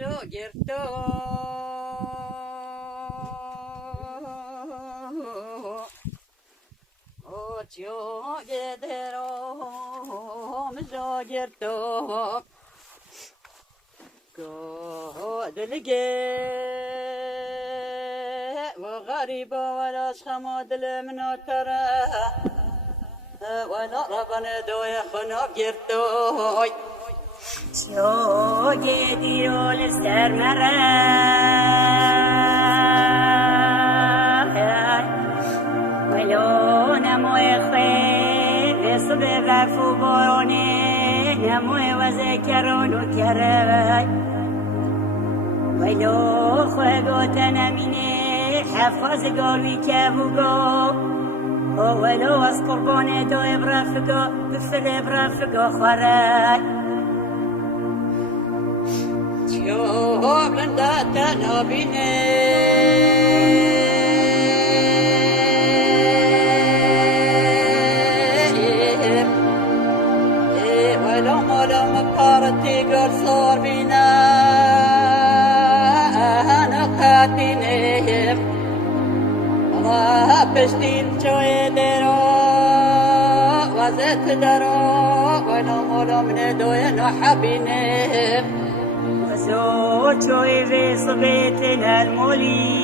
girto o ço gedero mjo girto go delge ve garip ve aşkama dilim notara ve narabane doya khana girto چو گدیول سر مرا ولو نموی خیر رسول رفو بارونه نموی وذکرون و کرای ولو خواهگات نمینه حفاظ گاروی که بگو ولو از قربانه دو ابرافگا بفر ابرافگا خورای Yo blanda tanabine ولو ملام قارتي قرصور بنا أنا قاتنهم رابشتين شوي درو وزت درو ولو ملام ندوين وحبينهم زوجي في صبيتنا المولي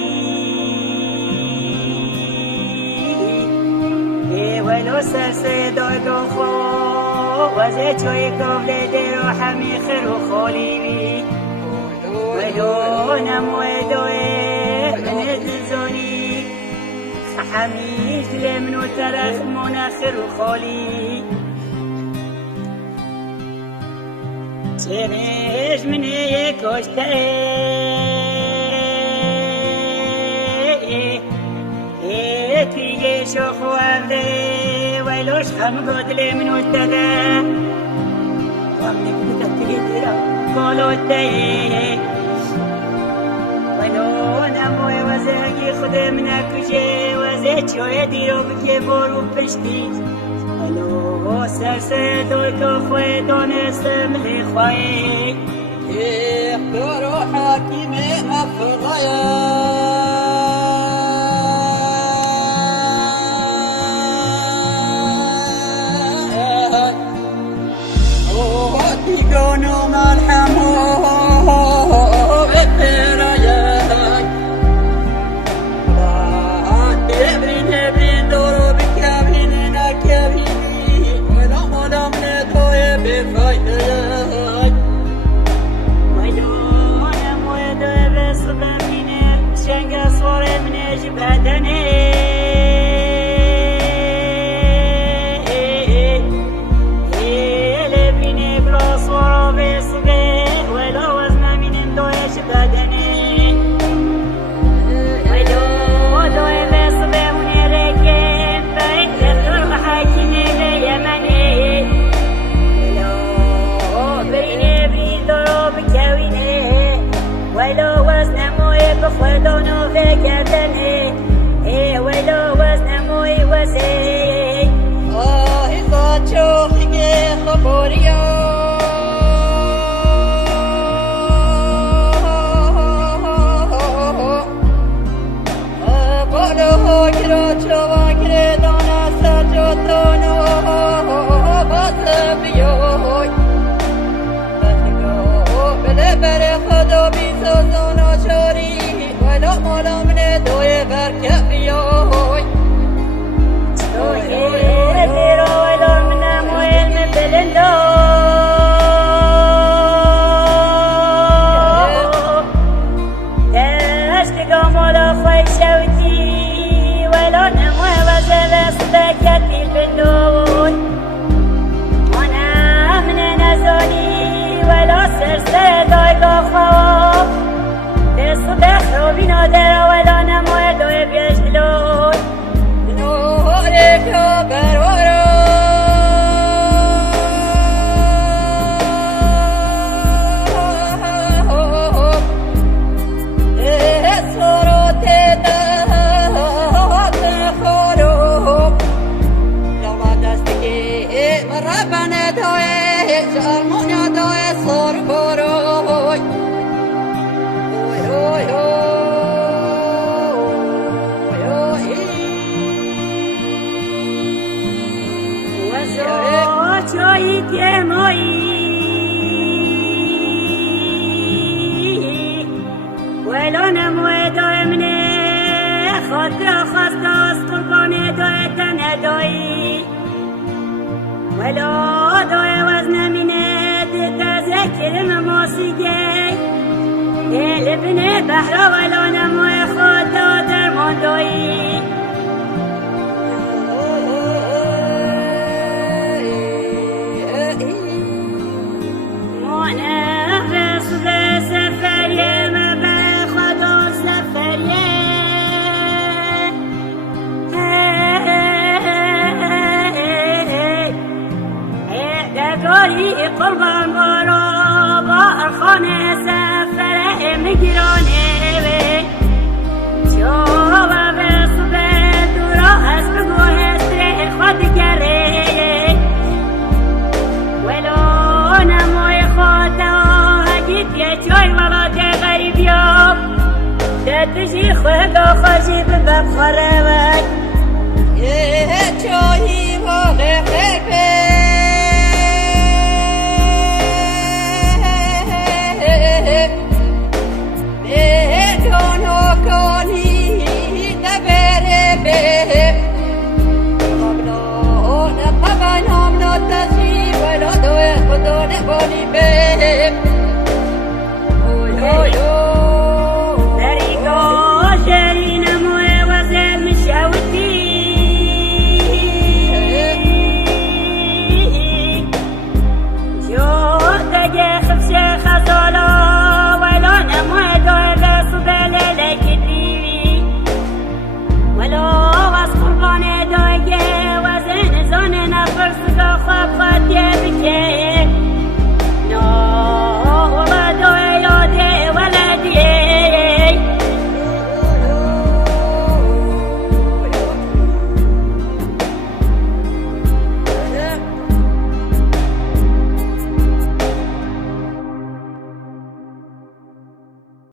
ولو سرسد وقفو وزيتوي قبل ديرو حمي خير وخولي ولو نموي دوي من الزوني حمي فلم وترخ مناخر وخولي تريش من يكوشتي تيجي شوخ وعبدي ويلوش خم قدلي من وتدا وامني كنت تجدرا قولوا التاي ولو نموي وزاقي خده من اكوشي وزيت شو يديرو بكي بورو بشتي ولو سرسد والكوخوي دون اسملي خوي يخبرو حاكمي مفضيا واتيقونو ملحمو بفرايا واتبرين بين دورو بكابين ناكابين ولو ملام ندوي بفايدة بدني لبني بلا صورة بصبي ولا وزن من دويش بدني ولو دوي بصبي ونركن بين كثر حاكمي بيمني ولو بيني بيدرو بكويني ولو وزن موي بخدونو في كدني ولو وزن موي وزي إذا تشوفي خبريا بلو كرو وكر دانا سجوتونو بطبيوي بلبر خدو بيسوزونو شوري ولو مولو من دوي بركبيوي ديرو ولو من مويل من بلندو تشتقو مولو خوي شوتي ولو نموي وزل صدقتي البندون وانا من نزوني ولو سرسد ويقفو تصبح روبينو درو ولو نموي دوي بيشتلون نورك برورو دوی ولا دوی وزن منه تذکر مماسیگه لبن بحر ولا نموی خدا درمان دوی قربان بارا با خانه سفره میگیرانه چوبا به صبح دورا هست بگو هستره خود گره ولو نموی خواتا هجید یه چای ولاد غریب یاب دتشی خدا خوشی ببخوره